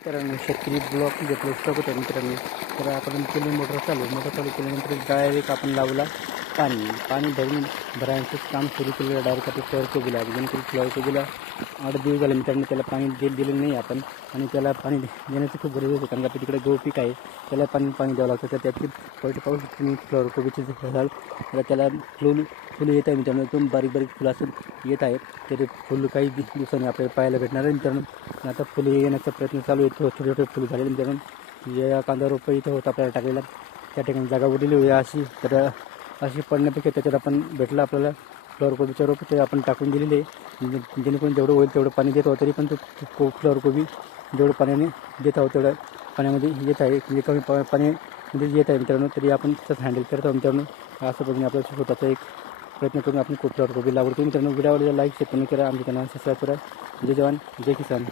मित्रांनो शेतकरी ब्लॉक घेतलं स्टॉक होतं मित्रांनो. तर आपण केली मोटर चालू केल्यानंतर डायरेक्ट आपण लावला पाणी भरायचं काम सुरू केलेलं. डायरेक्ट आपण फ्लॉवर कोबीला जेणेकरून फ्लॉवर कोबीला 8 दिवस झाले मित्रांनो त्याला पाणी दिलं नाही आपण. आणि त्याला पाणी देण्याची खूप गरज होते कारण आपल्या तिकडे गहू पीक आहे, त्याला पाणी द्यावं लागतं. तर त्याची क्वालिटी पाहू शकतो मी फ्लॉवर कोबीचे झाड. तर त्याला फुलं येत आहे मित्रांनो, एकदम बारीक फुलं असून येत आहे. तर फुलं काही दिवसांनी आपल्याला पाहायला भेटणार आहे मित्रांनो. आता फुलं येण्याचा प्रयत्न चालू आहे. छोटे फुलं झाले मित्रांनो. या कांदा रोपं इथं होतं आपल्याला टाकलेला, त्या ठिकाणी जागा उरलेली होती अशी. तर अशी पडण्यापेक्षा त्याच्यात आपण भेटलं आपल्याला फ्लॉवर कोबीच्या रोप, ते आपण टाकून दिलेले आहे. जेणेकरून जेवढं होईल तेवढं पाणी देत आहोत, तरी पण तो फ्लॉवर कोबी जेवढं पाण्याने देत आहोत तेवढं पाण्यामध्ये येत आहे. म्हणजे कमी पाण्यामध्ये येत आहे मित्रांनो. तरी आपण तसंच हँडल करत आहोत मित्रांनो. असं बघून आपल्याला स्वतःचा एक प्रयत्न करून आपण फ्लॉवर कोबी लागवड मित्रांनो. व्हिडिओला लाईक शेअर करा, आमच्या चॅनल सबस्क्राईब करा. जय जवान जय किसान.